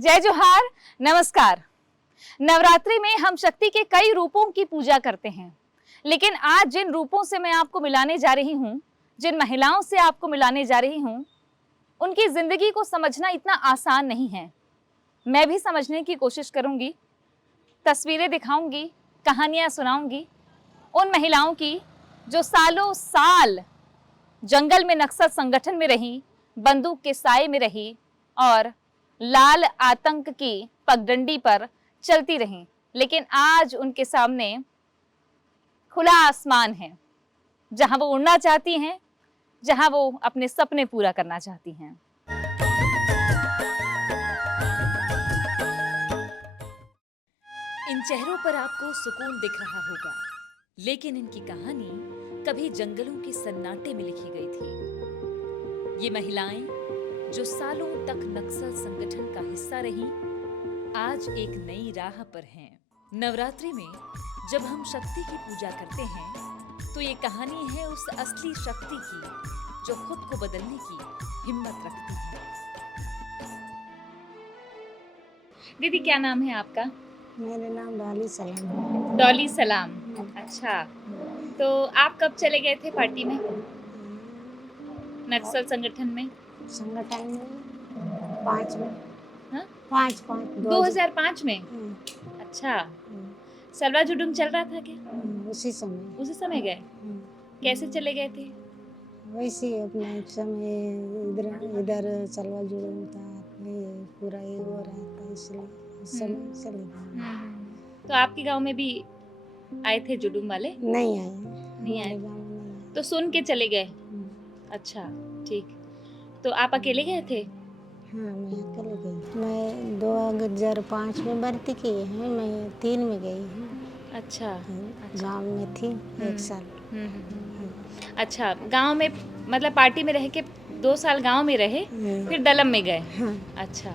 जय जोहार, नमस्कार। नवरात्रि में हम शक्ति के कई रूपों की पूजा करते हैं, लेकिन आज जिन रूपों से मैं आपको मिलाने जा रही हूँ, जिन महिलाओं से आपको मिलाने जा रही हूँ, उनकी जिंदगी को समझना इतना आसान नहीं है। मैं भी समझने की कोशिश करूंगी, तस्वीरें दिखाऊंगी, कहानियां सुनाऊंगी उन महिलाओं की जो सालों साल जंगल में नक्सल संगठन में रही, बंदूक के साए में रही और लाल आतंक की पगडंडी पर चलती रहीं, लेकिन आज उनके सामने खुला आसमान है, जहां वो उड़ना चाहती हैं, जहां वो अपने सपने पूरा करना चाहती हैं। इन चेहरों पर आपको सुकून दिख रहा होगा, लेकिन इनकी कहानी कभी जंगलों के सन्नाटे में लिखी गई थी। ये महिलाएं जो सालों तक नक्सल संगठन का हिस्सा रहीं, आज एक नई राह पर हैं। नवरात्रि में जब हम शक्ति की पूजा करते हैं, तो ये कहानी है उस असली शक्ति की जो खुद को बदलने की हिम्मत रखती है। दीदी, क्या नाम है आपका? मेरा नाम डॉली सलाम है। डॉली सलाम। अच्छा, तो आप कब चले गए थे पार्टी में, नक्सल संगठन में? संगठन में 5 में। हाँ? 5 2005 में। अच्छा, सलवा जुडूम चल रहा था क्या? उसी समय गए? कैसे चले गए थे? वैसे ही अपना एक समय इधर चलवा जुड़ूम था, ये पूरा ये हो रहा था, इसलिए उस समय चले गए। तो आपके गांव में भी आए थे जुडूम वाले? नहीं आए। नहीं आए। गाँव में नहीं आए। तो सुन के चले गए? अच्छा, ठीक। तो आप अकेले गए थे? हाँ, मैं अकेले गई। मैं 2005 में भर्ती की है, मैं 3 में गई हूँ। अच्छा। गाँव में थी 1 साल। अच्छा, गांव में मतलब पार्टी में रह के 2 साल गांव में रहे, फिर दलम में गए? हाँ। अच्छा,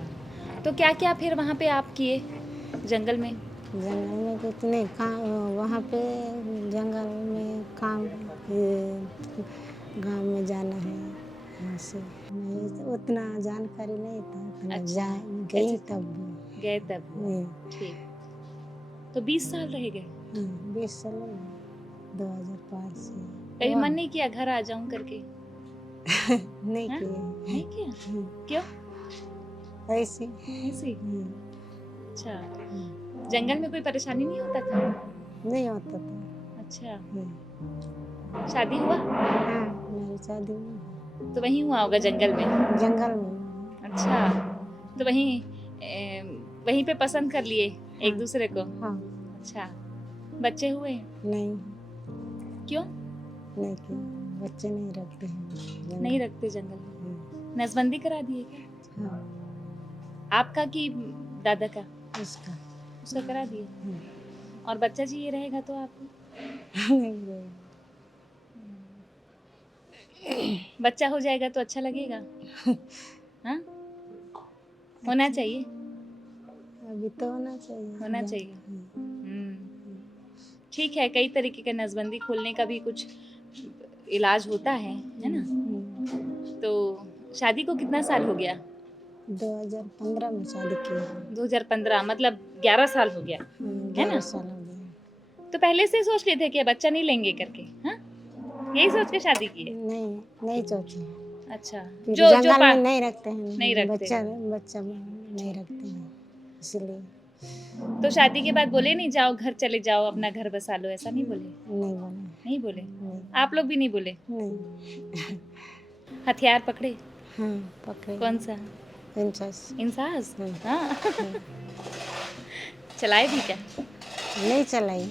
तो क्या क्या फिर वहाँ पे आप किए जंगल में? जंगल में कुछ नहीं, काम वहाँ पे जंगल में काम, गांव में जाना है, यहाँ से नहीं तो उतना जानकारी नहीं था। अच्छा। गई तब गए तब। ठीक। तो 20 साल रह गए? 20 साल 2005 से। कभी मन नहीं किया घर आ जाऊं करके? नहीं हाँ? किया। नहीं किया? क्यों? ऐसे। अच्छा, जंगल में कोई परेशानी नहीं होता था? नहीं होता था। अच्छा, शादी हुआ? हाँ, मेरी शादी हुई। तो वहीं हुआ होगा जंगल में? जंगल में। अच्छा, तो वहीं पे पसंद कर लिए एक दूसरे को? हाँ। अच्छा, बच्चे हुए? नहीं। क्यों? नहीं किया, बच्चे नहीं रखते हैं। नहीं रखते जंगल में? नसबंदी करा दिए क्या? हाँ। आपका कि दादा का? उसका करा दिए। और बच्चा जी ये रहेगा तो आपको? नहीं। बच्चा हो जाएगा तो अच्छा लगेगा? हाँ, होना चाहिए। अभी तो होना चाहिए। ठीक है, कई तरीके का नसबंदी खोलने का भी कुछ इलाज होता है ना? तो शादी को कितना साल हो गया? 2015 में शादी की। 2015 मतलब 11 साल हो गया है ना? साल हो गया। तो पहले से सोच लिए थे कि बच्चा नहीं लेंगे करके? हाँ, यही सोच के शादी की है? नहीं सोचे। अच्छा, जो जंगल में नहीं रखते हैं, नहीं रखते। बच्चा नहीं रखते हैं, इसलिए। तो शादी के बाद बोले नहीं जाओ घर चले जाओ, अपना घर बसा लो, ऐसा नहीं बोले? नहीं बोले। आप लोग भी नहीं बोले? नहीं। हथियार पकड़े? हाँ, पकड़े। कौन सा? इंसास? हाँ। चलाए भी क्या? नहीं चलाई।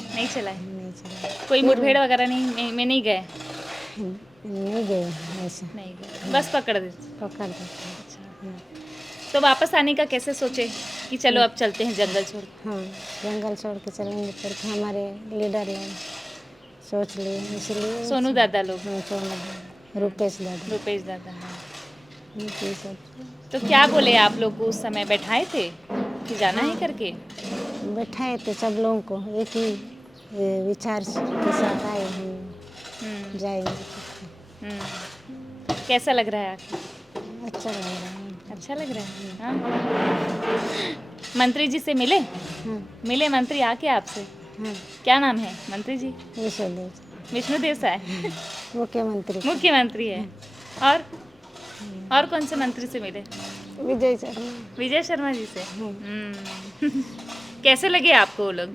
कोई मुठभेड़ वगैरह नहीं गए? नहीं गए ऐसा। नहीं गए, बस पकड़ देते। अच्छा। तो वापस आने का कैसे सोचे कि चलो अब चलते हैं जंगल छोड़? हाँ, जंगल छोड़ के चलेंगे करके हमारे लीडर लोग सोच लिए, इसलिए। सोनू दादा लोग? रुपेश दादा। हाँ। तो क्या बोले आप लोग को उस समय? बैठाए थे कि जाना है करके? बैठाए थे सब लोगों को, एक ही विचार के साथ आए हम जाएंगे। कैसा लग रहा है? अच्छा लग रहा है। अच्छा लग रहा है। हाँ। मंत्री जी से मिले? हाँ मिले मंत्री आके आपसे? हाँ क्या नाम है मंत्री जी? विष्णु देव विष्णु देसाई मुख्यमंत्री मुख्यमंत्री है। और कौन से मंत्री से मिले? विजय शर्मा। विजय शर्मा जी से। हाँ, कैसे लगे आपको वो लोग?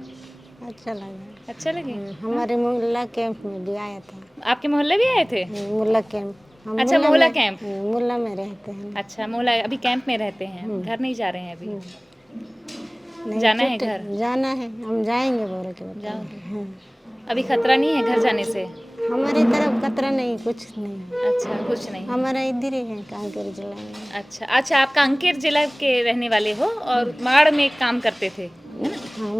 अच्छा लगा। अच्छा लगे? हमारे मोहल्ला कैंप में भी आया था। आपके मोहल्ले भी आए थे? मोहल्ला कैंप। हम अच्छा, मोहल्ला में- कैंप। मोहल्ला में रहते हैं। अच्छा, मोहल्ला अभी कैंप में रहते हैं, घर नहीं जा रहे हैं अभी? नहीं, जाना है छुट्टी- घर? जाना है, हम जाएंगे बोल के बताए। जाओगे? हाँ। अभी खतरा नहीं है घर जाने से? हमारी तरफ खतरा नहीं, कुछ नहीं। अच्छा, कुछ नहीं है। हमारा इधर ही है कांकेर जिला में। अच्छा अच्छा, आप कांकेर जिला के रहने वाले हो और माड़ में काम करते थे, है ना? हाँ,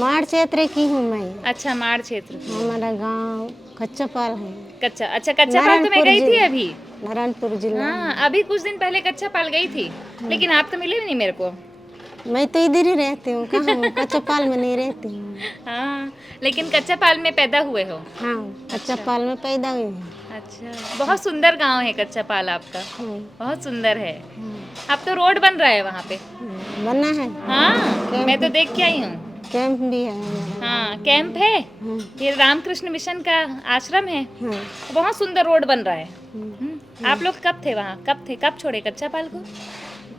माड़ क्षेत्र की हूँ मैं। अच्छा, माड़ क्षेत्र। हमारा गांव कच्चापाल है। कच्चा, अच्छा कच्चा पाल तो मैं गई थी अभी। नारायणपुर जिला हाँ, अभी कुछ दिन पहले कच्चा पाल गई थी, लेकिन आप तो मिले भी नहीं मेरे को। मैं तो इधर ही रहती हूँ, कहाँ कच्चापाल में नहीं रहती हूँ। हाँ, लेकिन कच्चा पाल में पैदा हुए हो? हाँ, कच्चापाल में पैदा हुई हूँ। अच्छा, बहुत सुंदर गांव है कच्चा पाल आपका, हाँ, बहुत सुंदर है। हाँ, अब तो रोड बन रहा है वहाँ पे। बना है। हाँ, मैं तो देख के आई हूँ। कैंप भी है हमारा। हाँ, कैंप है। हाँ, ये रामकृष्ण मिशन का आश्रम है। हाँ, बहुत सुंदर रोड बन रहा है। हाँ। आप लोग कब थे वहाँ? कब थे? कब छोड़े कच्चा पाल को?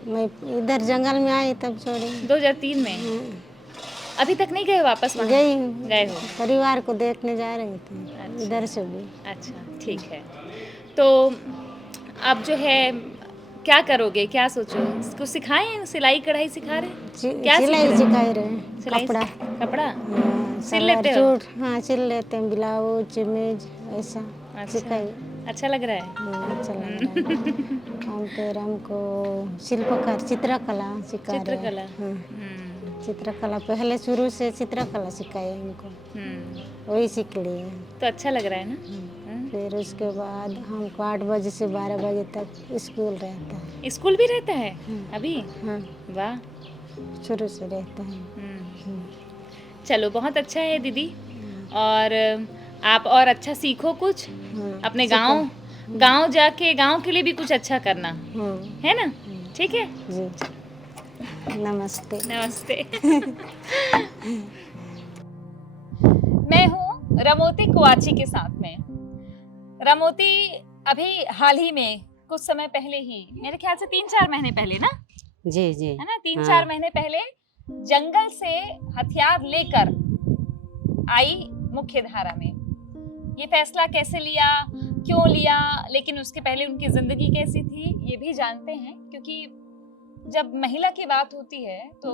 मैं इधर जंगल में आई तब छोड़ी। 2003 में। हाँ, अभी तक नहीं गए वापस वहाँ? गई हूँ। गए हो? परिवार को देखने जा रहे थे। अच्छा। इधर से भी। अच्छा, ठीक है। तो अब जो है क्या करोगे, क्या सोचो? इसको सिखाएं, सिलाई कढ़ाई सिखा रहे? क्या सीख सिलाई रहे? सिखाई रहे। सिलाई कपड़ा। कपड़ा हाँ, सिल सलवार लेते हो? सूट। हाँ, सिल लेते हैं। ब्लाउज चमीज ऐसा अच्छा, सिखाई। अच्छा लग रहा है। हाँ, अच्छा लग रहा है। हम फिर हमको शिल्पकार चित्रकला सिखा रहे हैं। चित्रकला। हाँ, चित्रकला पहले शुरू से चित्रकला सिखाई हमको, वही सीख लिए। तो अच्छा लग रहा है ना? फिर उसके बाद हमको 8 बजे से 12 बजे तक स्कूल रहता है। स्कूल भी रहता है अभी? हाँ, वाह। शुरू से रहता है। चलो, बहुत अच्छा है दीदी। और आप और अच्छा सीखो कुछ हाँ, अपने गांव जाके, गांव के लिए भी कुछ अच्छा करना, हाँ, है ना? ठीक है जी। नमस्ते। नमस्ते। मैं हूँ रमोती कुआची के साथ में। रमोती अभी हाल ही में, कुछ समय पहले ही, मेरे ख्याल से 3-4 महीने पहले ना, जी जी, है ना, 3-4 महीने पहले जंगल से हथियार लेकर आई मुख्य धारा में। ये फैसला कैसे लिया, क्यों लिया, लेकिन उसके पहले उनकी जिंदगी कैसी थी ये भी जानते हैं, क्योंकि जब महिला की बात होती है तो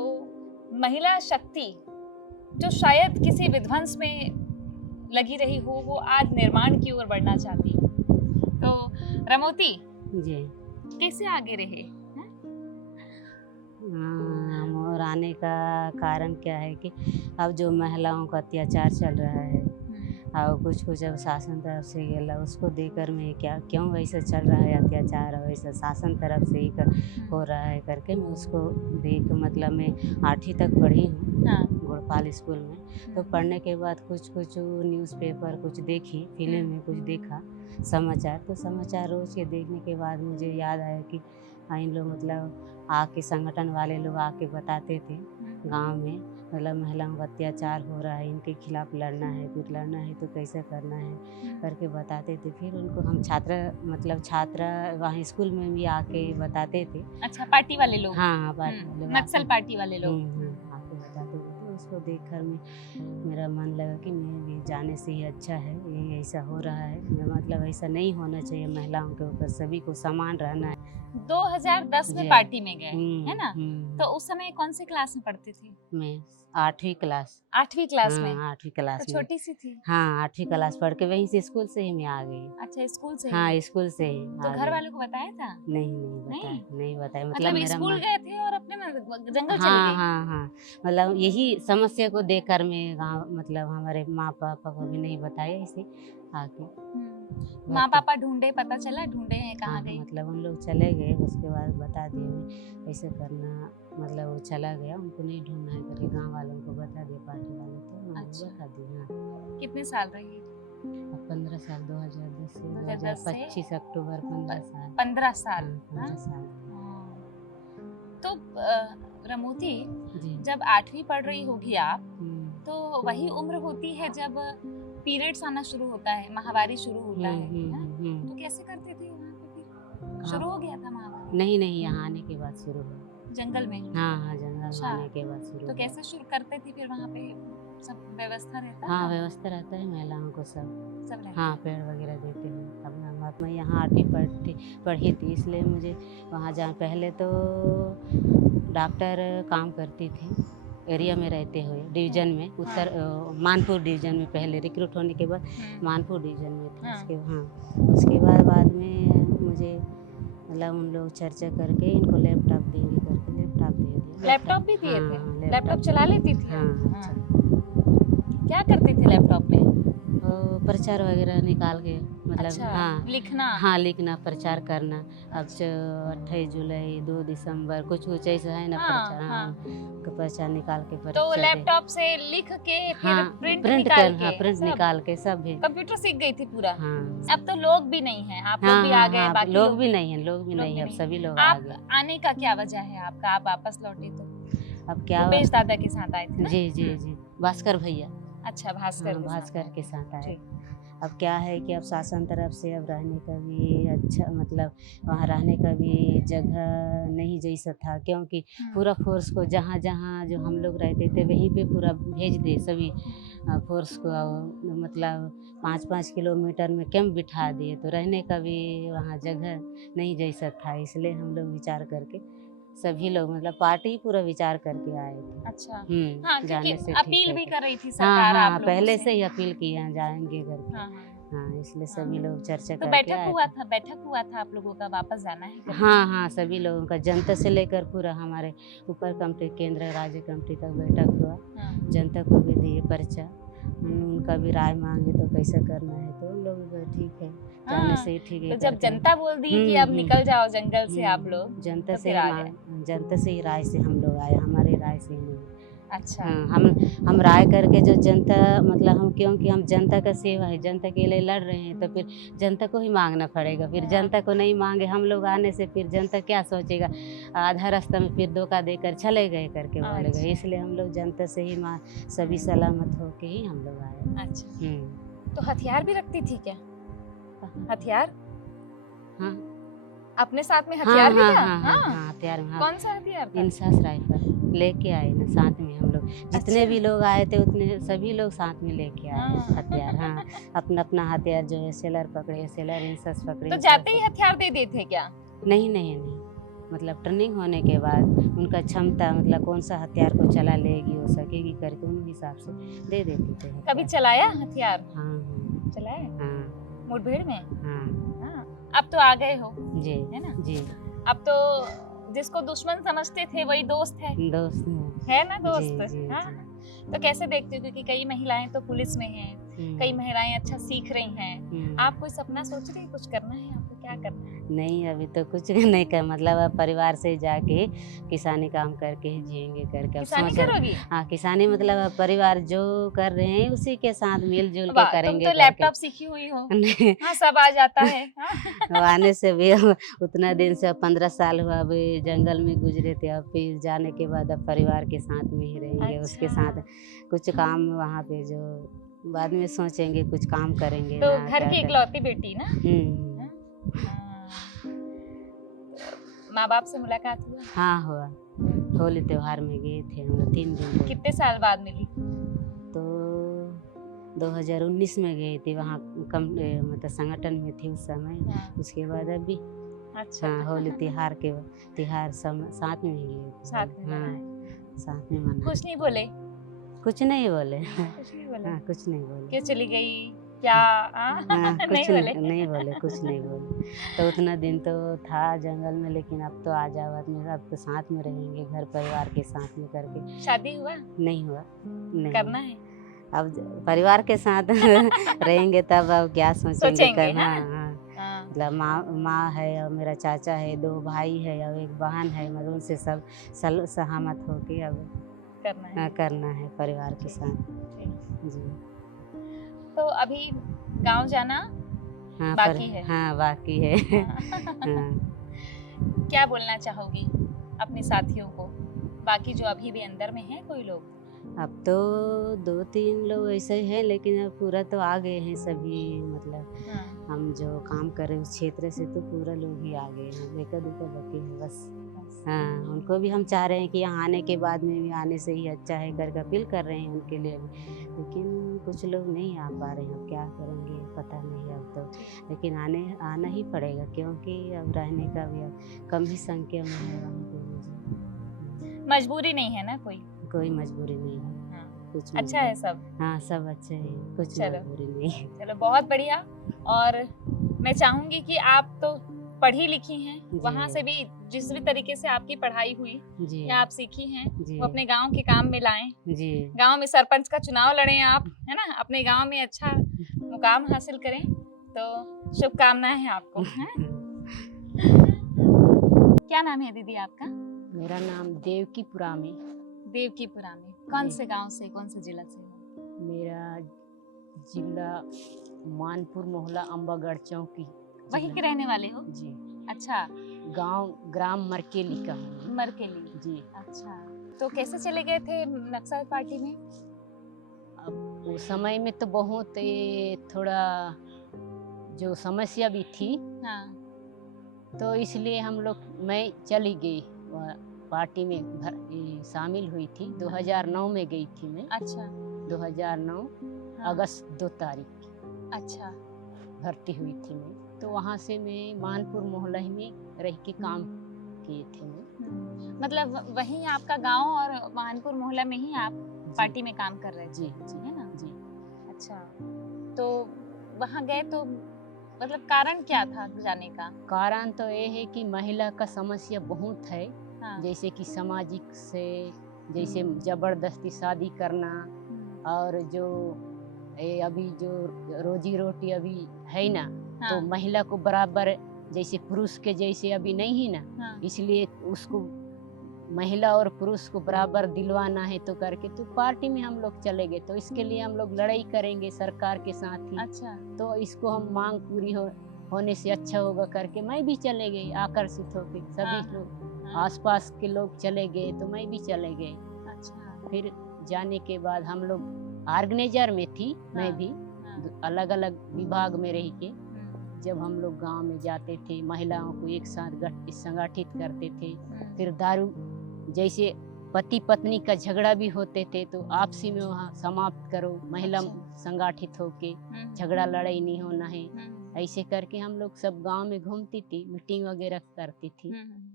महिला शक्ति जो शायद किसी विध्वंस में लगी रही हो, वो आज निर्माण की ओर बढ़ना चाहती है। तो रमोती जी, कैसे आगे रहे? और आने का कारण क्या है कि अब जो महिलाओं का अत्याचार चल रहा है और कुछ अब शासन तरफ से गेला उसको देकर मैं क्यों वैसा चल रहा है अत्याचार और वैसा शासन तरफ से ही हो रहा है करके मैं उसको देख, मतलब मैं 8वीं तक पढ़ी हूँ गुड़पाल स्कूल में। तो पढ़ने के बाद कुछ न्यूज़पेपर कुछ देखी, फिल्म में कुछ देखा, समाचार, तो समाचार रोज़ के देखने के बाद मुझे याद आया कि इन लोग मतलब आके संगठन वाले लोग आके बताते थे गांव में, मतलब महिलाओं का अत्याचार हो रहा है, इनके खिलाफ लड़ना है, फिर लड़ना है तो कैसे करना है करके बताते थे। फिर उनको हम छात्रा वहाँ स्कूल में भी आके बताते थे। अच्छा, पार्टी वाले लोग? हाँ, पार्टी वाले, नक्सल पार्टी वाले लोग आके बताते थे। तो उसको देखकर मेरा मन लगा कि मैं भी जाने से ही अच्छा है, ये ऐसा हो रहा है, मतलब ऐसा नहीं होना चाहिए, महिलाओं के ऊपर सभी को समान रहना है। 2010 में पार्टी में गए, है ना? तो उस समय कौन सी क्लास में पढ़ती थी? मैं 8वीं क्लास। 8वीं क्लास में? 8वीं क्लास तो में। छोटी सी थी। हाँ, 8वीं क्लास पढ़ के वहीं से स्कूल से ही मैं आ गई। अच्छा, स्कूल से? हाँ, स्कूल से ही तो घर वालों को बताया था? नहीं बताया, मतलब मतलब मेरा स्कूल गए थे और अपने जंगल चली हाँ गई? हाँ, मतलब यही समस्या को देखकर मैं गाँव, मतलब हमारे माँ पापा को भी नहीं बताया इसे आके। माँ पापा ढूंढे, पता चला ढूंढे हैं कहाँ गई? मतलब उन लोग चले गए, उसके बाद बता दिए ऐसे करना, मतलब वो चला गया, उनको नहीं ढूंढना है करके गांव वालों को बता दिया, पार्टी वाले तो अच्छा। बता दिया। कितने साल रही? 15 साल, 2010 से 2025 अक्टूबर 15 साल। 15 साल। 15 साल। तो रमोती, जी। जब 8वीं पढ़ रही होगी आप, तो वही उम्र होती है जब पीरियड्स आना शुरू होता है, माहवारी शुरू होता है, हाँ? तो कैसे करते थे वहाँ पे फिर? शुरू हो गया था माहवारी? नहीं नहीं, यहाँ आने के बाद शुरू हुआ। जंगल में? हाँ हाँ, जंगल में अच्छा। आने के बाद शुरू तो हुआ। कैसे शुरू करते थे फिर वहाँ पे? सब व्यवस्था रहता हाँ, था? व्यवस्था रहता है महिलाओं को सब। सब रहता हाँ, है? पेड़ वगैरह देते हैं अपना बात। मैं यहाँ 8वीं पढ़ी थी, इसलिए मुझे वहाँ जा पहले तो डॉक्टर काम करती थी एरिया में रहते हुए, डिवीज़न में उत्तर मानपुर डिवीज़न में पहले रिक्रूट होने के बाद मानपुर डिवीज़न में थी। उसके बाद में मुझे मतलब उन लोग चर्चा करके इनको लैपटॉप देंगे करके लैपटॉप दे दिया। लैपटॉप भी दिए थे? हाँ, लैपटॉप चला लेती थी? हाँ, हाँ। क्या करते थे लैपटॉप में? प्रचार वगैरह निकाल के मतलब अच्छा, हाँ लिखना? हाँ, लिखना, प्रचार करना। अब 28 जुलाई 2 दिसंबर कुछ कुछ ऐसा है ना, प्रचार। हाँ, प्रचार निकाल के तो परीक्षा दे। लैपटॉप से लिख के फिर हाँ, प्रिंट प्रिंट निकाल कर, के हाँ, प्रिंट सब? निकाल के सब है। कंप्यूटर सीख गई थी पूरा? हाँ, अब तो लोग भी नहीं हैं, आप लोग हाँ भी आ हाँ गए, हाँ, बाकी लोग भी नहीं है, लोग भी नहीं है, अब सभी लोग आ आप गए। आने का क्या वजह है आपका? आप वापस लौटे तो? अब क्या रुपेश दादा के साथ आए थे ना? जी जी जी, भास्कर भैया। अच्छा, भास्कर हाँ, के साथ भास्कर आए के थे। साथ आए। ठीक। अब क्या है कि अब शासन तरफ से अब रहने का भी अच्छा मतलब वहाँ रहने का भी जगह नहीं जैसा था, क्योंकि पूरा फोर्स को जहाँ जहाँ जो हम लोग रहते थे वहीं पे पूरा भेज दे सभी फोर्स को। मतलब 5-5 किलोमीटर में कैंप बिठा दिए, तो रहने का भी वहाँ जगह नहीं जैसा था। इसलिए हम लोग विचार करके सभी लोग मतलब पार्टी पूरा विचार करके आए थे। अच्छा, हाँ, जाने क्योंकि से अपील भी कर रही थी हाँ सरकार हाँ, आप लोगों पहले से। से ही अपील किए हैं जाएंगे करके। हाँ, हाँ। हाँ, इसलिए सभी लोग चर्चा तो करके बैठक आए हुआ थे। था, बैठक हुआ था आप लोगों का वापस जाना है करके? हाँ हाँ, सभी लोगों का जनता से लेकर पूरा हमारे ऊपर कमेटी, केंद्र राज्य कमेटी तक बैठक हुआ। हाँ। जनता को भी दिए पर्चा, उनका भी राय मांगे तो कैसे करना है, तो उन लोग भी ठीक है, जाने हाँ, से ही ठीक है तो जब करके। जनता बोल दी कि अब निकल जाओ जंगल से आप लोग, जनता तो से फिर ही आ गए? जनता से ही राय से हम लोग आए, हमारी राय से ही नहीं। अच्छा। हाँ, हम राय करके जो जनता मतलब हम, क्योंकि हम जनता का सेवा है, जनता के लिए लड़ रहे हैं, तो फिर जनता को ही मांगना पड़ेगा। फिर जनता को नहीं मांगे हम लोग आने से फिर जनता क्या सोचेगा, आधा रास्ता में फिर धोखा देकर चले गए करके बोलेगा। अच्छा। इसलिए हम लोग जनता से ही सभी सलामत होके ही हम लोग आए। अच्छा, तो हथियार भी रखती थी क्या? हथियार हाँ अपने साथ में हाँ हथियार भी हाँ था? हाँ हाँ हाँ, हथियार में, हाँ, कौन सा हथियार था? इंसास राइफल लेके आए ना साथ में हम लोग, जितने अच्छा। भी लोग आए थे उतने सभी लोग साथ में लेके आए हाँ। हथियार। हाँ, अपना अपना हथियार जो है सेलर पकड़े, सेलर इंसास पकड़े। तो जाते ही हथियार दे देते क्या? नहीं नहीं नहीं, मतलब ट्रेनिंग होने के बाद उनका क्षमता मतलब कौन सा हथियार को चला लेगी हो सकेगी करके उन हिसाब से दे देते थे हथियार। कभी चलाया हथियार? हाँ चलाया? हाँ मुठभेड़ में? हाँ, हाँ। अब तो आ गए हो, जी है ना? जी, अब तो जिसको दुश्मन समझते थे वही दोस्त है दोस्त है ना, जी दोस्त। जी हाँ? जी। तो कैसे देखते हो, क्योंकि कई महिलाएं तो पुलिस में हैं, कई महिलाएं अच्छा सीख रही हैं, आप कोई सपना सोच रही, कुछ करना है आपको, क्या करना है? नहीं, अभी तो कुछ नहीं कर, मतलब अब परिवार से जाके किसानी काम करके ही जिएंगे करके अब किसानी सोच रहे। करोगी? हाँ, किसानी मतलब अब परिवार जो कर रहे हैं उसी के साथ मिलजुल के वाह, तुम करेंगे तो करके। लैपटॉप सीखी हुई हो। नहीं, हाँ, सब आ जाता है। हाँ? अब आने से भी अब उतना दिन से 15 साल हुआ, अभी जंगल में गुजरे थे, अब फिर जाने के बाद अब परिवार के साथ में ही रहेंगे। उसके अच्छा। साथ कुछ काम वहाँ पे जो बाद में सोचेंगे, कुछ काम करेंगे तो ना, घर क्या की करें। इकलौती बेटी ना? हम्म, हाँ। माँ बाप से मुलाकात हुआ? हाँ हुआ, होली त्योहार में गए थे हम लोग 3 दिन रहे। कितने साल बाद मिली? तो 2019 में गई थी, वहाँ मतलब संगठन में थी उस समय। हाँ। उसके बाद अभी अच्छा। हाँ, होली त्योहार साथ में ही गए थे। साथ में हाँ, मनाए। साथ में मना। कुछ नहीं बोले? कुछ नहीं बोले। कुछ नहीं बोले? हाँ, कुछ नहीं बोले। क्यों चली गई क्या? हाँ, नहीं कुछ बोले? नहीं बोले, कुछ नहीं बोले। तो उतना दिन तो था जंगल में, लेकिन अब तो आ जाओ आदमी, अब तो साथ में रहेंगे घर परिवार के साथ में करके। शादी हुआ? नहीं हुआ, नहीं करना है? अब परिवार के साथ रहेंगे तब अब क्या सोचेंगे करना। हाँ? हाँ, हाँ। मतलब माँ है और मेरा चाचा है, 2 भाई है और 1 बहन है, मतलब उनसे सब सहमत होके अब करना है। करना है परिवार के साथ जी। तो अभी गांव जाना हाँ, बाकी है? हाँ, बाकी है। हाँ। हाँ। क्या बोलना चाहोगी अपने साथियों को? बाकी जो अभी भी अंदर में है कोई लोग? अब तो 2-3 लोग ऐसे हैं, लेकिन अब पूरा तो आ गए हैं सभी, मतलब हाँ। हम जो काम कर रहे हैं उस क्षेत्र से तो पूरा लोग ही आ गए हैं, एका-दुक्का बचे हैं बस। हाँ, उनको भी हम चाह रहे हैं कि यहाँ आने के बाद में भी आने से ही अच्छा है करके अपील कर रहे हैं उनके लिए भी, लेकिन कुछ लोग नहीं आ पा रहे हैं, अब क्या करेंगे पता नहीं अब तो, लेकिन आना ही पड़ेगा क्योंकि अब रहने का भी अब कम ही संख्या में है वहाँ पे मुझे। मजबूरी नहीं है ना कोई? कोई मजबूरी नहीं है, हाँ। कुछ अच्छा है सब? हाँ, सब अच्छे हैं, कुछ चलो। मजबूरी नहीं है। चलो बहुत बढ़िया। और मैं चाहूंगी कि आप तो पढ़ी लिखी हैं, वहाँ से भी जिस भी तरीके से आपकी पढ़ाई हुई जी या आप सीखी हैं जी वो अपने गांव के काम में लाएं। जी गांव में सरपंच का चुनाव लड़ें आप, है ना, अपने गांव में अच्छा मुकाम हासिल करें, तो शुभकामनाएं हैं आपको। हैं? क्या नाम है दीदी आपका? मेरा नाम देवकीपुरा में। देवकीपुरा में कौन जी। से गांव से, कौन से जिला से हो? मेरा जिला मानपुर मोहल्ला अम्बागढ़ चौकी वहीं के रहने वाले हो? जी। अच्छा, गांव ग्राम मरकेली का हूँ। मरकेली। जी। अच्छा, तो कैसे चले गए थे नक्सल पार्टी में? अब उस समय में तो बहुत थोड़ा जो समस्या भी थी, हाँ। तो इसलिए हम लोग मैं चली गई पार्टी में शामिल हुई थी। 2009 में गई थी मैं। अच्छा। 2009 हाँ। अगस्त 2 तारीख अच्छा। भर्ती हुई थी मैं। तो वहाँ से मैं मानपुर मोहल्ला में रह के काम किए थे मैं। मतलब वहीं आपका गांव और मानपुर मोहल्ला में ही आप पार्टी में काम कर रहे थे? जी जी है ना? जी। अच्छा, तो वहाँ गए तो मतलब कारण क्या था जाने का? कारण तो ये है कि महिला का समस्या बहुत है। हाँ। जैसे कि सामाजिक से, जैसे जबरदस्ती शादी करना, और जो अभी जो रोजी रोटी अभी है ना, हाँ। तो महिला को बराबर जैसे पुरुष के जैसे अभी नहीं है ना, हाँ। इसलिए उसको महिला और पुरुष को बराबर दिलवाना है तो करके तो पार्टी में हम लोग चले गए। तो इसके लिए हम लोग लड़ाई करेंगे सरकार के साथ ही। अच्छा। तो इसको हम मांग पूरी होने से अच्छा होगा करके मैं भी चले गई, आकर्षित होके हाँ, सभी लोग हाँ। आसपास के लोग चले गए तो मैं भी चले गए। अच्छा। फिर जाने के बाद हम लोग ऑर्गेनाइजर में थी, मैं भी हाँ। अलग अलग विभाग में रह के जब हम लोग गांव में जाते थे, महिलाओं को एक साथ संगठित करते थे। फिर दारू जैसे पति पत्नी का झगड़ा भी होते थे तो आपसी में वहाँ समाप्त करो, महिला संगठित होके झगड़ा लड़ाई नहीं होना है, ऐसे करके हम लोग सब गांव में घूमती थी, मीटिंग वगैरह करती थी।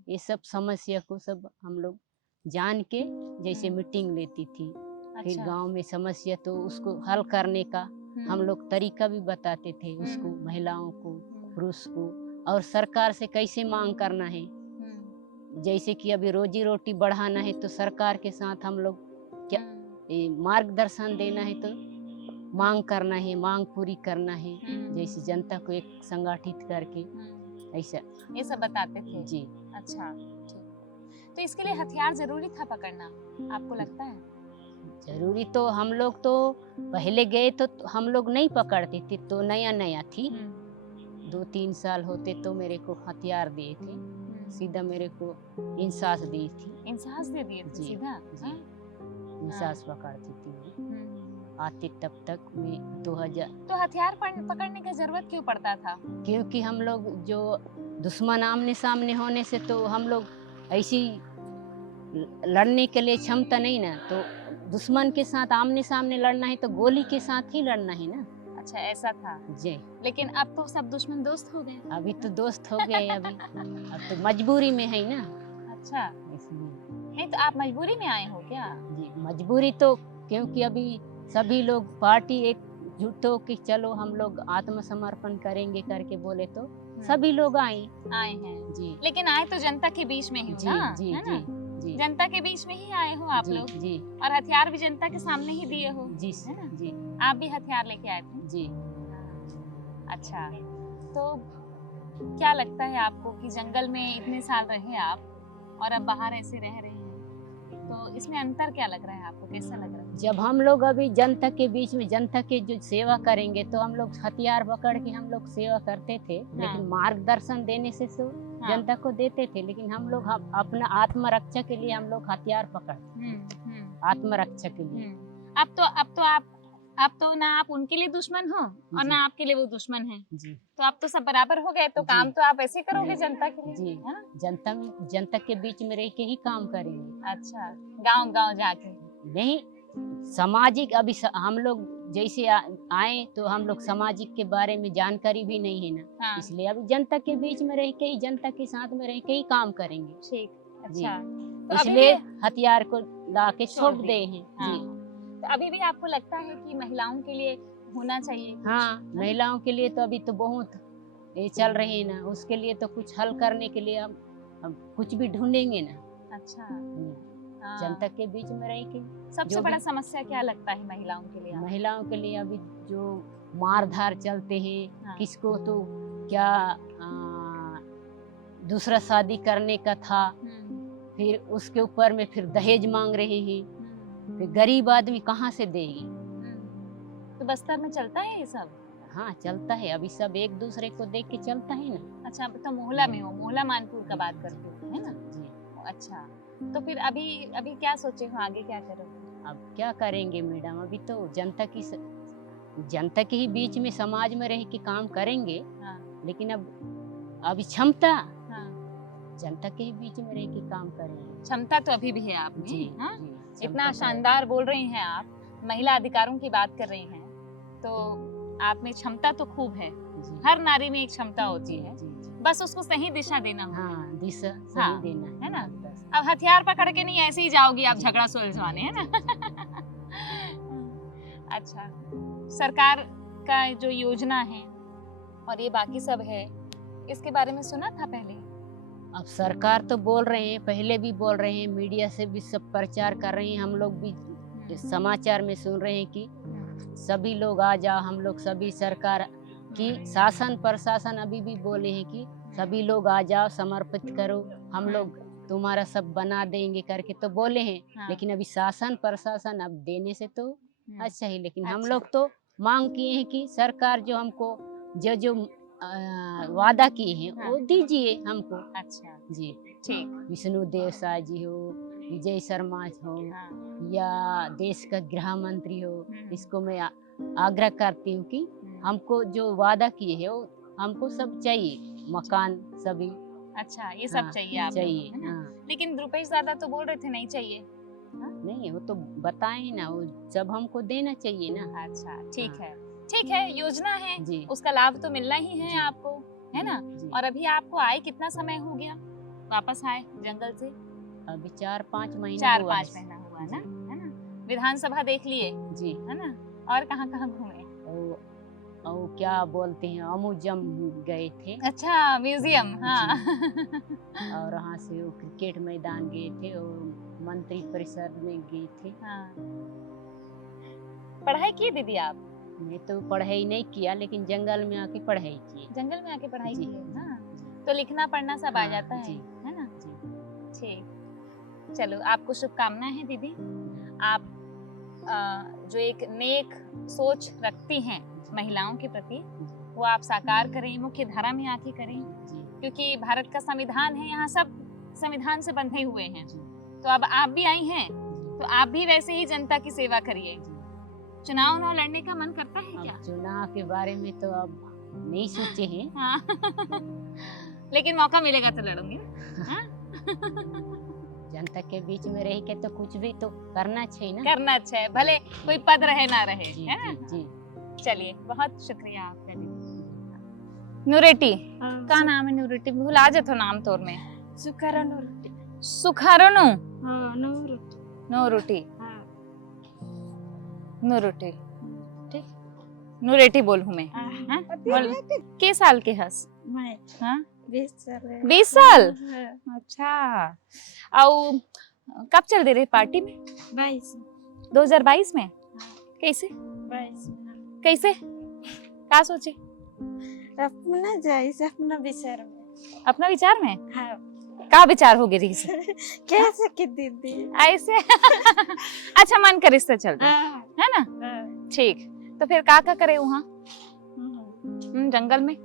ये सब समस्या को सब हम लोग जान के जैसे मीटिंग लेती थी। फिर गांव में समस्या तो उसको हल करने का हम लोग तरीका भी बताते थे उसको, महिलाओं को, पुरुष को, और सरकार से कैसे मांग करना है। जैसे कि अभी रोजी रोटी बढ़ाना है तो सरकार के साथ हम लोग क्या मार्गदर्शन देना है, तो मांग करना है, मांग पूरी करना है, जैसे जनता को एक संगठित करके ऐसा ये सब बताते थे? जी। अच्छा, तो इसके लिए हथियार जरूरी था पकड़ना, आपको लगता है? जरूरी तो हम लोग तो पहले गए तो हम लोग नहीं पकड़ते थे, तो नया नया थी। 2-3 साल होते तो मेरे को हथियार दिए थे, सीधा मेरे को इंसास दी थी। इंसास दे दिए थे सीधा? जी। इंसास पकड़ती थी मैं आते तब तक मैं 2000। तो हथियार पकड़ने की जरूरत क्यों पड़ता था? क्योंकि हम लोग जो दुश्मन आमने सामने होने से तो हम लोग ऐसी लड़ने के लिए क्षमता नहीं ना, तो दुश्मन के साथ आमने सामने लड़ना है तो गोली के साथ ही लड़ना है ना। अच्छा, ऐसा था जी। लेकिन अब तो सब दुश्मन दोस्त हो गए। अभी तो दोस्त हो गए, अभी अब तो मजबूरी में है ना। अच्छा, इसलिए नहीं तो आप मजबूरी में आए हो क्या? जी, मजबूरी तो क्योंकि अभी सभी लोग पार्टी एक जुटो कि चलो हम लोग आत्मसमर्पण करेंगे करके बोले तो सभी लोग आए हैं जी। लेकिन आए तो जनता के बीच में ही जी, ना, जी, है ना? जी। जनता के बीच में ही आए हो आप जी, लोग जी। और हथियार भी जनता के सामने ही दिए हो, जी, है ना? जी। आप भी हथियार लेके आए थे? जी। अच्छा, तो क्या लगता है आपको कि जंगल में इतने साल रहे आप और अब बाहर ऐसे रह रहे हैं, तो इसमें अंतर क्या लग रहा है आपको, कैसा लग रहा है? जब हम लोग अभी जनता के बीच में जनता के जो सेवा करेंगे तो हम लोग हथियार पकड़ के हम लोग सेवा करते थे, लेकिन मार्गदर्शन देने से तो हाँ। जनता को देते थे, लेकिन हम लोग अपना आत्मरक्षा के लिए हम लोग हथियार पकड़ते, आत्मरक्षा के लिए। अब तो ना आप उनके लिए दुश्मन हो और जी। ना आपके लिए वो दुश्मन है, जी तो आप तो सब बराबर हो गए, तो जी। काम तो आप ऐसे करोगे जनता के लिए, जी। है ना? जनता के बीच में रह के ही काम करेंगे। अच्छा, गांव गांव जाके। नहीं, सामाजिक अभी हम लोग जैसे आए तो हम लोग सामाजिक के बारे में जानकारी भी नहीं है ना, हाँ, इसलिए अभी जनता के बीच में रह के ही, जनता के साथ में रह के ही काम करेंगे। ठीक, जी। अच्छा। तो अभी इसलिए भी हथियार को ला के छोड़ छोड़ दिए। दे हैं। हाँ। जी तो अभी भी आपको लगता है कि महिलाओं के लिए होना चाहिए कुछ? हाँ, महिलाओं के लिए तो अभी तो बहुत ये चल रहे हैं ना, उसके लिए तो कुछ हल करने के लिए हम कुछ भी ढूंढेंगे ना। अच्छा, हाँ। जनता के बीच में रह के सबसे जो बड़ा भी- समस्या क्या लगता है महिलाओं के लिए? महिलाओं के लिए अभी जो मारधार चलते हैं, हाँ। किसको तो क्या दूसरा शादी करने का था, फिर उसके ऊपर में फिर दहेज मांग रहे हैं, फिर गरीब आदमी कहाँ से देगी। तो बस्तर में चलता है ये सब? हाँ चलता है, अभी सब एक दूसरे को देख के चलता है ना। अच्छा, अब तो मोहल्ला में हो, मोहल्ला मानपुर का बात करते हो, है ना? जी। अच्छा, तो फिर अभी क्या सोचे हो, आगे क्या करोगे? अब क्या करेंगे मैडम, अभी तो जनता के ही बीच में समाज में रह के काम करेंगे। हाँ। लेकिन अब अभी क्षमता हाँ। जनता के ही बीच में रह के काम करेंगे। क्षमता तो अभी भी है आप में, जी हाँ? जी, इतना क्षमता तो शानदार बोल रही हैं आप, महिला अधिकारों की बात कर रही हैं, तो आप में क्षमता तो खूब है। जी, हर नारी में एक क्षमता होती जी, है, जी, जी। बस उसको सही दिशा देना होगा। हाँ, दिशा सही हाँ, देना है ना? बस। अब हथियार पकड़ के नहीं ऐसे ही जाओगी आप जी, झगड़ा सुलझवाने, है ना? जी, अच्छा, सरकार का जो योजना है और ये बाकी सब है, इसके बारे में सुना था पहले? अब सरकार तो बोल रहे हैं, पहले भी बोल रहे हैं, मीडिया से भी सब प्रचार कर रहे हैं, हम लोग भी समाचार में सुन रहे हैं कि सभी लोग आ जाओ, हम लोग सभी सरकार की शासन प्रशासन अभी भी बोले हैं कि सभी लोग आ जाओ, समर्पित करो, हम लोग तुम्हारा सब बना देंगे करके तो बोले हैं। हाँ। लेकिन अभी शासन प्रशासन अब देने से तो अच्छा ही, लेकिन हम अच्छा। लोग तो मांग किए हैं कि सरकार जो हमको जो वादा किए हैं हाँ। वो दीजिए हमको। अच्छा, जी, ठीक। विष्णु देव शाह जी हो, विजय शर्मा हो, हाँ। या देश का गृह मंत्री हो, इसको मैं आग्रह करती हूँ कि हमको जो वादा किए है वो हमको सब चाहिए, मकान सभी। अच्छा, ये सब हाँ, चाहिए आपको, चाहिए, है ना? हाँ। लेकिन रुपेश दादा तो बोल रहे थे नहीं चाहिए। नहीं, वो तो बताए ना, वो सब हमको देना चाहिए ना। अच्छा, ठीक हाँ। है, ठीक है, योजना है, जी, उसका लाभ तो मिलना ही है जी। आपको, है ना? जी। और अभी आपको आए कितना समय हो गया, वापस आए जंगल से? अभी 4-5 महीना 4-5 महीना हुआ ना, है ना? विधानसभा देख लिए, जी। है ना? और कहाँ कहाँ घूमे? और क्या बोलते हैं, अमुजम गए थे, अच्छा, म्यूजियम, हाँ। और वहाँ से वो क्रिकेट मैदान गए थे और मंत्री परिषद में गए थे। हाँ। पढ़ाई की दीदी आप? मैं तो पढ़ाई नहीं किया, लेकिन जंगल में आके पढ़ाई की। जंगल में आके पढ़ाई जी, की है ना? जी। तो लिखना पढ़ना सब आ हाँ, जाता है, जी। है ना? जी। ठीक, चलो आपको शुभकामनाएं हैं दीदी। आप जो एक नेक सोच रखती हैं महिलाओं के प्रति, वो आप साकार करें, मुख्य धारा में आके करें, जी, क्योंकि भारत का संविधान है, यहाँ सब संविधान से बंधे हुए हैं। जी, तो अब आप भी आई हैं, तो आप भी वैसे ही जनता की सेवा करिए। चुनाव ना लड़ने का मन करता है क्या? अब चुनाव के बारे में तो अब नहीं सोचे हैं। हाँ। लेकिन मौका मिलेगा तो लड़ूंगी। हाँ? जनता के बीच में रह के तो कुछ भी तो करना चाहिए ना। करना अच्छा है, भले कोई पद रहे ना रहे, जी, है ना? जी, जी। चलिए, बहुत शुक्रिया आपका दीदी। नूरेटी का नाम है? नूरेटी भुला जातो नाम तोर में। सुखारोनु नूरुटी, नूरुटी, ठीक, नूरेटी बोल हूँ मैं। हाँ? बोल, के साल के हस? हाँ? 20 साल? अच्छा, आओ कब चल दे रहे पार्टी में? 2022 में? कैसे कैसे का सोचे? अपना विचार में? का विचार हो गई से? कैसे की दीदी? ऐसे? अच्छा, मन का रिश्ता चल रहा है ना? ठीक, तो फिर का करे वहाँ जंगल में?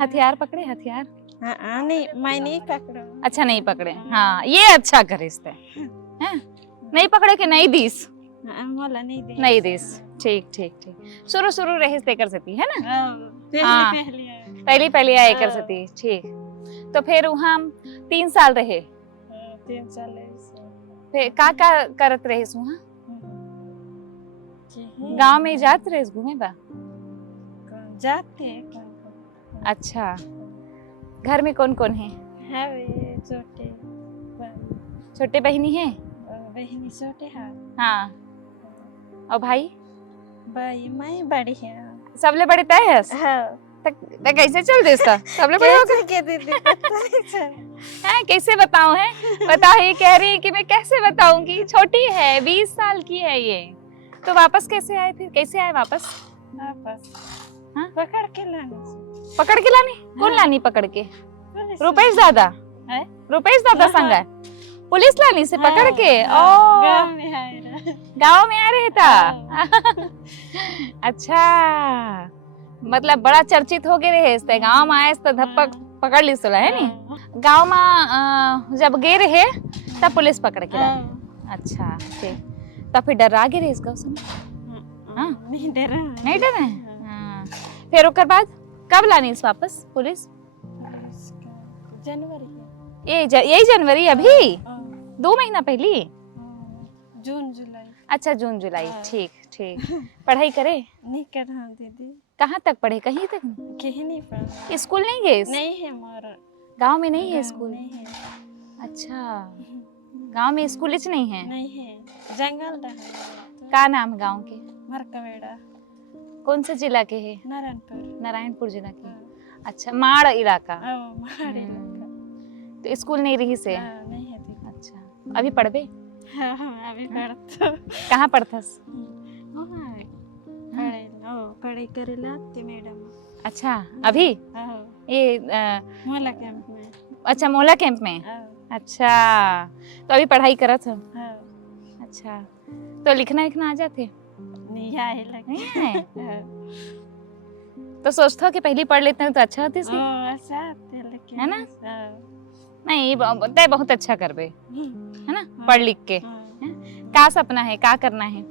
हथियार पकड़े, हथियार? हाँ, नहीं मैं नहीं पकड़ा। अच्छा नहीं पकड़े, हाँ ये अच्छा करिस्ते हैं, नहीं पकड़े के नहीं दीस, मोला नहीं दे। नहीं दीस, ठीक ठीक ठीक। शुरू शुरू रहीस देकर सती है ना, हाँ। पहली पहली आए कर सती, ठीक। तो फिर वहाँ 3 साल रहे, 3 साल फिर का करत रहीस वहाँ? गांव में जात रहीस घूमे बा? जाते हैं। अच्छा, घर में कौन कौन है? वे छोटे बहनी है? बहनी छोटे हैं। हाँ, और भाई? भाई मैं बड़ी है। सबले बड़े तय है? हाँ। तक कैसे चल दे इसका? सबले बड़े हो गए? के दीदी पता नहीं चल। हैं कैसे बताऊं है? बता, ये कह रही है कि मैं कैसे बताऊंगी, छोटी है, 20 साल की है ये। तो वापस कैसे आए, फिर कैसे आए वापस? वापस हाँ? पकड़ के लाने। पकड़ के लानी? कौन लानी पकड़ के? पुलिस रुपेश दादा? है? रुपेश दादा हाँ। संग है? पुलिस लानी से पकड़ के? हाँ, ओ, गाँव में है। गाँव में आ रहे था। अच्छा, मतलब बड़ा चर्चित हो गए रहे, गाँव में आए तो धप्पक पकड़ ली सोला है नी? गाँव में जब गए रहे तब पुलिस पकड़ के लाई। अच्छा, ठीक। तब फिर डरा गए रहे इसका समय? हाँ? नहीं डरा। नहीं डरे? हाँ। फिर ओकर बाद कब लानी इस वापस पुलिस? जनवरी। यही जनवरी अभी? 2 महीना पहले? जून जुलाई। अच्छा, जून जुलाई, ठीक ठीक। पढ़ाई करे? नहीं कर रहा दीदी। कहाँ तक पढ़े, कहीं तक? कहीं नहीं पढ़ा। स्कूल नहीं गए? नहीं है हमारा। गांव में नहीं है स्कूल? नहीं है। अच्छा, गांव में स्कूल नहीं है? नहीं है, जंगल है। का नाम गांव के? मरकवेड़ा। कौन से जिला के है? नारायणपुर। नारायणपुर जिला के। अच्छा, माड़ इलाका। माड़ इलाका। तो स्कूल नहीं रही से? नहीं है दीदी। अच्छा, अभी पढ़बे? हाँ, अभी पढ़ता। कहाँ पढ़थस? पढ़ाई करे लाते मैडम। अच्छा, अभी ये मोला कैंप में। अच्छा, मोला कैंप में। अच्छा, तो अभी पढ़ाई करत हो? अच्छा, तो लिखना लिखना आ जाते? नहीं आए लगे। नहीं आए? तो सोचते हो कि पहले पढ़ लेते हैं तो अच्छा होती सी? है ना? नहीं, तय बहुत अच्छा करबे, है ना? पढ़ लिख के। का सपना है, का करना है?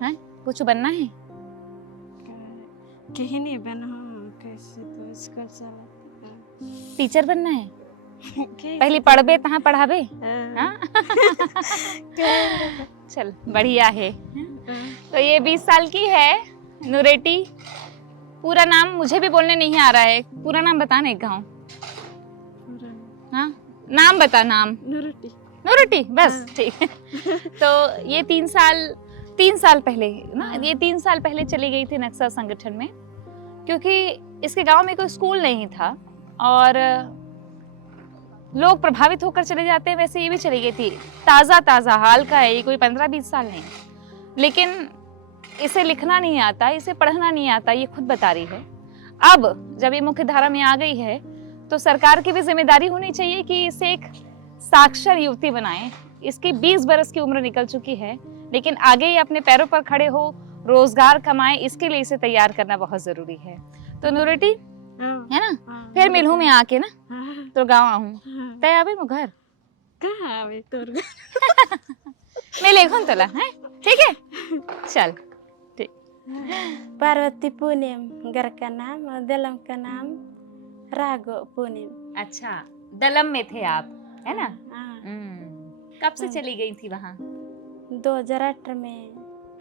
हैं? कुछ बनना है? कहीं नहीं बना, कैसे तो स्कूल चला। टीचर बनना है? पहले पढ़बे तहाँ पढ़ाबे? हाँ? चल बढ़िया है। तो ये 20 साल की है नूरेटी। पूरा नाम मुझे भी बोलने नहीं आ रहा है, पूरा नाम बता नहीं गाँव। हाँ, नाम बता, नाम। नूरेटी। नूरेटी, बस ठीक। तो ये 3 साल पहले ना, ये 3 साल पहले चली गई थी नक्सल संगठन में, क्योंकि इसके गांव में कोई स्कूल नहीं था और लोग प्रभावित होकर चले जाते हैं, वैसे ये भी चली गई थी। ताज़ा हाल का है ये, कोई 15-20 साल नहीं। लेकिन इसे लिखना नहीं आता, इसे पढ़ना नहीं आता, ये खुद बता रही है। अब जब ये मुख्य धारा में आ गई है तो सरकार की भी जिम्मेदारी होनी चाहिए कि इसे एक साक्षर युवती बनाए। इसकी 20 बरस की उम्र निकल चुकी है, लेकिन आगे ये अपने पैरों पर खड़े हो, रोजगार कमाए, इसके लिए इसे तैयार करना बहुत जरूरी है। तो नूरेटी, है ना? फिर मिलूं मैं आके ना, तो गाँव आऊँ तय आवे मो घर। कहाँ आवे तोर? मैं लेखूं तोला, है? ठीक है, चल ठीक। पार्वती पूनम घर का नाम और दलम का नाम राघव पूनम। अच्छा, दलम में थे आप, है ना? कब से हाँ। चली गई थी वहाँ? 2018 में।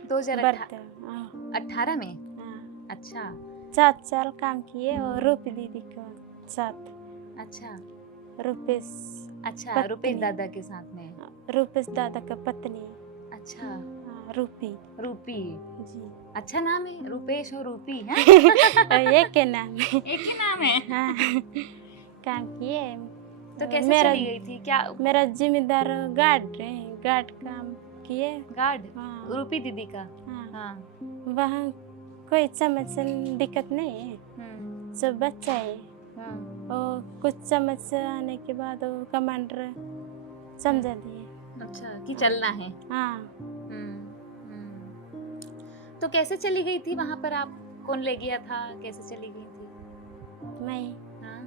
2018 में? अच्छा 7 साल काम किए और रूपी दीदी के साथ। अच्छा रूपेश। अच्छा, पत्नी। रुपेश दादा के साथ में? रूपेश दादा का पत्नी। अच्छा, रूपी रूपी। जी। अच्छा नाम है, रुपेश और रूपी है। एक के नाम है। एक ही नाम है। हाँ, काम किए। तो कैसे चली गई थी, क्या? मेरा जिम्मेदार गार्ड काम किए। गार्ड? हाँ। रूपी दीदी का? हाँ। हाँ। वहाँ कोई समस्या दिक्कत नहीं है, सब बच्चा है। और कुछ समस्या आने के बाद वो कमांडर समझा दिए। अच्छा, कि चलना है। हाँ। तो कैसे चली गई थी वहाँ पर, आप कौन ले गया था, कैसे चली गई थी? मैं हाँ,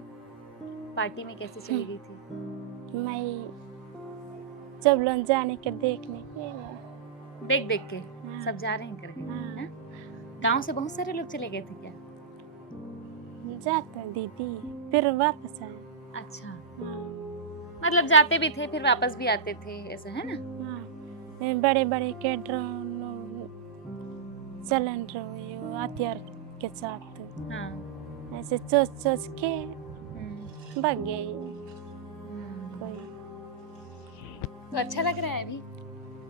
पार्टी में कैसे चली गई थी? मैं सब लोग जाने के देखने के देख देख के हाँ। सब जा रहे हैं करके। हाँ। हाँ? गांव से बहुत सारे लोग चले गए थे क्या? जाते दीदी फिर वापस आए। अच्छा, हाँ मतलब जाते भी थे फिर वापस भी आते थे, ऐसा है ना? हाँ बड़े बड़े के ड्रोन सिलेंडर हथियार के साथ हाँ। ऐसे सोच सोच के हम्म, भाग गए हम्म। कोई। तो अच्छा लग रहा है अभी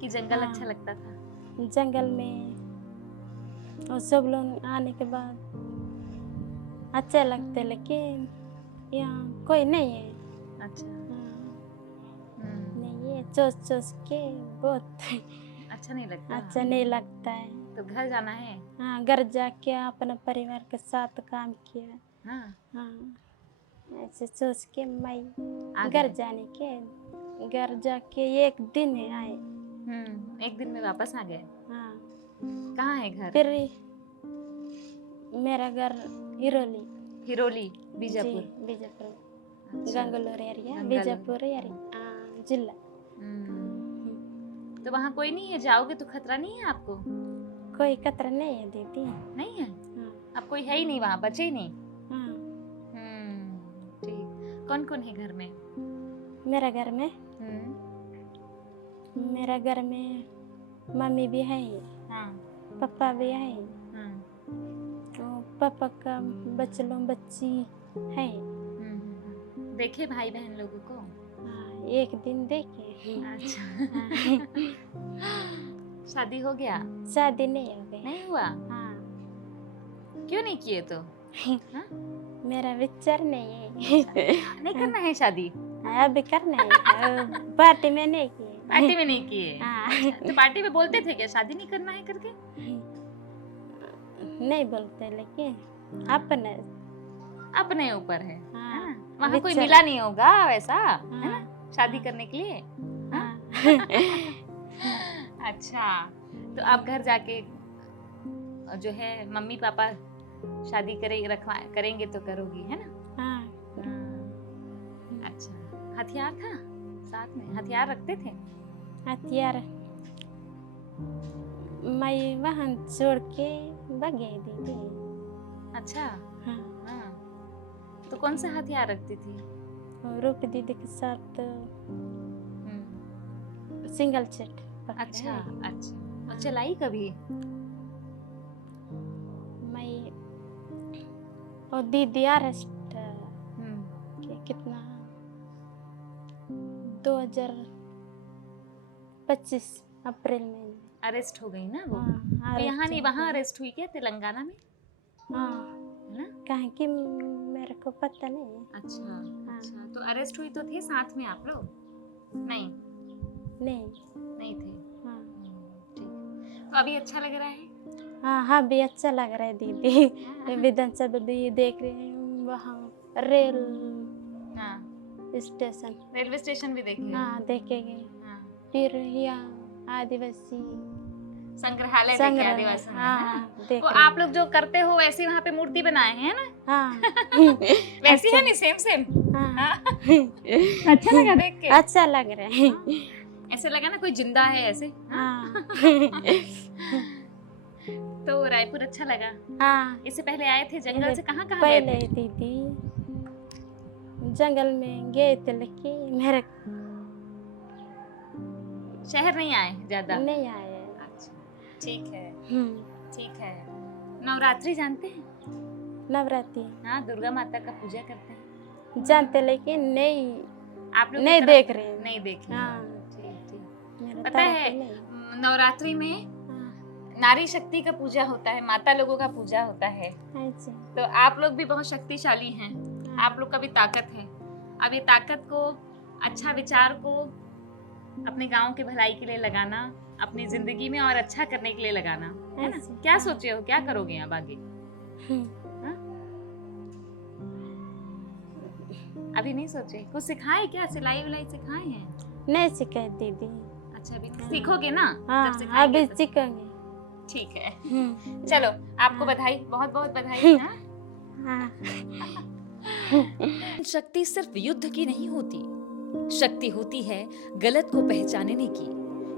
कि जंगल हाँ। अच्छा लगता था? जंगल में और सब लोग आने के बाद अच्छा लगता है, लेकिन यहाँ कोई नहीं है। अच्छा। हाँ, हम्म, नहीं है, सोच सोच के बहुत अच्छा नहीं लगता? अच्छा नहीं लगता है। तो घर जाना है? हाँ घर जाके अपने परिवार के साथ काम किया। हाँ, हाँ ऐसे सोच के मैं आ घर गए। जाने के घर जाके एक दिन में आए। एक दिन में वापस आ गए। हाँ कहाँ है घर? फिर मेरा घर हिरोली हिरोली, जी बीजापुर। बीजापुर अच्छा। गंगलोर एरिया गंगालोर। बीजापुर एरिया जिला। तो वहाँ कोई नहीं है? जाओगे तो खतरा नहीं है आपको? कोई खतरा नहीं है दीदी। नहीं है? हाँ अब कोई है ही नहीं वहाँ, बचे ही नहीं? हाँ ठीक। कौन कौन है घर में? मेरा घर में हम्म, मेरा घर में मम्मी भी है, हाँ, पापा भी है, हाँ, और पापा का बच्ची है। देखे भाई बहन लोगों को? हाँ, एक दिन देखे। अच्छा। हाँ, शादी हो गया? शादी नहीं हो गई। नहीं हुआ? हाँ क्यों नहीं किए तो? हाँ? मेरा विचार नहीं है। नहीं करना है शादी? अभी करना है, पार्टी में नहीं किए। पार्टी में नहीं किए? हाँ। अच्छा, तो पार्टी में बोलते थे क्या शादी नहीं करना है करके? नहीं बोलते, लेकिन अपने अपने ऊपर है। हाँ, है ना? वहाँ कोई विचार- मिला नहीं होगा वैसा, है ना, हाँ, शादी करने के लिए? हाँ। अच्छा, तो आप घर जाके जो है मम्मी पापा शादी करेंगे तो करोगी, है ना? हाँ, अच्छा, हथियार था साथ में? हथियार रखते थे? हथियार मैं वहाँ छोड़ के भाग गई दीदी। अच्छा। हाँ, हाँ, तो कौन सा हथियार रखती थी? और रूप दीदी के साथ सिंगल सेट पकड़ा अच्छा है। अच्छा, और चलाई कभी? मैं और दीदी अरेस्ट कितना 2025 अप्रैल में। अरेस्ट हो गई ना वो? हाँ, तो यहाँ नहीं, arrest वहाँ हो गई। अरेस्ट हुई क्या, तेलंगाना में? हाँ, है ना? कहाँ की मेरे को पता नहीं है। अच्छा अच्छा, तो अरेस्ट हुई तो थे साथ में आप लोग? नहीं, नहीं। नहीं थे। हाँ ठीक। तो अभी अच्छा लग रहा है? हाँ हाँ भी अच्छा लग रहा है दीदी। विधानसभा भी देख रहे हैं, वहाँ रेल हाँ, स्टेशन रेलवे स्टेशन भी देखे? हाँ देखेंगे। हाँ, फिर यहाँ आदिवासी संग्रहालय देखे संग्रह आदिवासी में, है हाँ ना? देख वो रहे हैं। आप लोग जो करते हो वैसे वहाँ पे मूर्ति बनाए हैं ना? हाँ वैसी अच्छा। है नहीं, सेम सेम? हाँ हाँ। अच्छा लगा देख के? अच्छा लग रहा है। ऐसे लगा ना कोई जिंदा है ऐसे? हाँ तो रायपुर अच्छा लगा? हाँ इससे पहले आए थे जंगल से कहाँ कहाँ गए पहले थे? दीदी जंगल में गए थे, लेकिन मेरे शहर नहीं आए ज्यादा? नहीं आए। अच्छा, ठीक है हम्म, ठीक है। नवरात्रि जानते हैं? नवरात्रि हाँ, दुर्गा माता का पूजा करते हैं। जानते, लेकिन नहीं आप लोग नहीं की तरफ देख रहे हैं। नहीं देखे? हाँ ठीक ठीक। मेरा पता तरफ है नहीं। नवरात्रि में हाँ, नारी शक्ति का पूजा होता है, माता लोगों का पूजा होता है। अच्छा। तो आप लोग भी बहुत शक्तिशाली हैं, आप लोग का भी ताकत है। अब ये ताकत को, अच्छा विचार को अपने गांव के भलाई के लिए लगाना, अपनी जिंदगी में और अच्छा करने के लिए लगाना, है ना? ऐसे, क्या हाँ। सोचे हो, क्या करोगे अब आगे? हाँ? अभी नहीं सोचे? कुछ सिखाए क्या, सिलाई विलाई सिखाए हैं? नहीं सिखाई दीदी। अच्छा, अभी हाँ। सीखोगे ना? हाँ जब सिखाएंगे अभी तो। सीखेंगे। ठीक है, हम्म, चलो आपको हाँ। बधाई, बहुत बहुत बधाई। हाँ? हाँ शक्ति सिर्फ युद्ध की नहीं होती, शक्ति होती है गलत को पहचानने की,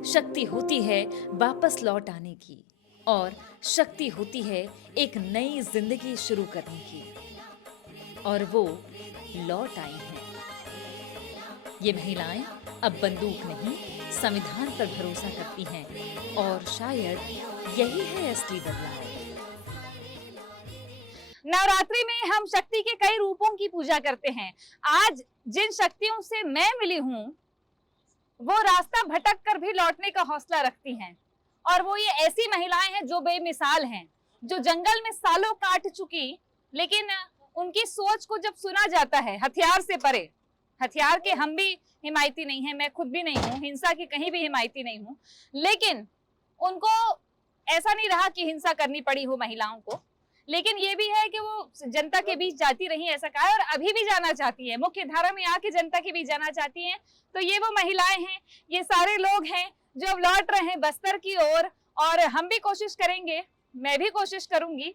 शक्ति होती है वापस लौट आने की, और शक्ति होती है एक नई जिंदगी शुरू करने की। और वो लौट आई हैं। ये महिलाएं अब बंदूक नहीं, संविधान पर भरोसा करती हैं, और शायद यही है असली बदलाव। नवरात्रि में हम शक्ति के कई रूपों की पूजा करते हैं। आज जिन शक्तियों से मैं मिली हूँ वो रास्ता भटक कर भी लौटने का हौसला रखती हैं, और वो ये ऐसी महिलाएं हैं जो बेमिसाल हैं, जो जंगल में सालों काट चुकी, लेकिन उनकी सोच को जब सुना जाता है, हथियार से परे, हथियार के हम भी हिमायती नहीं हैं, मैं खुद भी नहीं हूँ, हिंसा की कहीं भी हिमायती नहीं हूँ, लेकिन उनको ऐसा नहीं रहा कि हिंसा करनी पड़ी हो महिलाओं को। लेकिन ये भी है कि वो जनता के बीच जाती रही, ऐसा कहा, और अभी भी जाना चाहती है, मुख्य धारा में आके जनता के बीच जाना चाहती हैं। तो ये वो महिलाएं हैं, ये सारे लोग हैं जो अब लौट रहे हैं बस्तर की ओर, और हम भी कोशिश करेंगे, मैं भी कोशिश करूंगी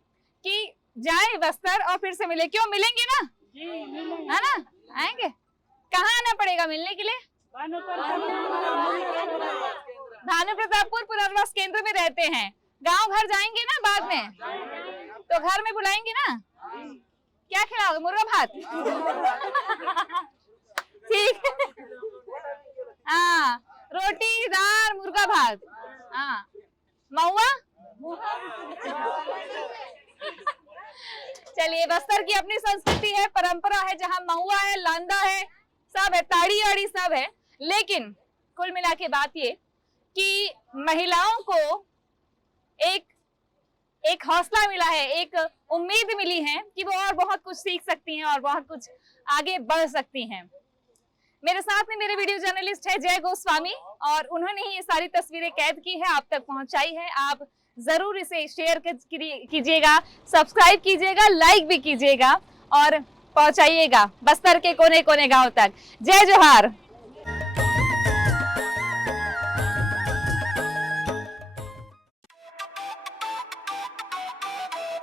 कि जाए बस्तर और फिर से मिले। क्यों, मिलेंगे ना? है ना? आएंगे। कहाँ आना पड़ेगा मिलने के लिए? भानु प्रतापपुर पुनर्वास केंद्र में रहते हैं। गांव घर जाएंगे ना बाद में, तो घर में बुलाएंगे ना? क्या खिलाओगे? मुर्गा भात? ठीक। हाँ, रोटी दाल मुर्गा भात। हाँ, महुआ? चलिए, बस्तर की अपनी संस्कृति है, परंपरा है, जहाँ महुआ है, लांदा है, सब है, ताड़ी आड़ी सब है। लेकिन कुल मिला के बात ये कि महिलाओं को एक हौसला मिला है, एक उम्मीद मिली है कि वो और बहुत कुछ सीख सकती हैं और बहुत कुछ आगे बढ़ सकती हैं। मेरे साथ में मेरे वीडियो जर्नलिस्ट है जय गोस्वामी, और उन्होंने ही ये सारी तस्वीरें कैद की है, आप तक पहुंचाई है। आप जरूर इसे शेयर कीजिएगा, सब्सक्राइब कीजिएगा, लाइक भी कीजिएगा और पहुंचाइएगा बस्तर के कोने कोने गांव तक। जय जोहार।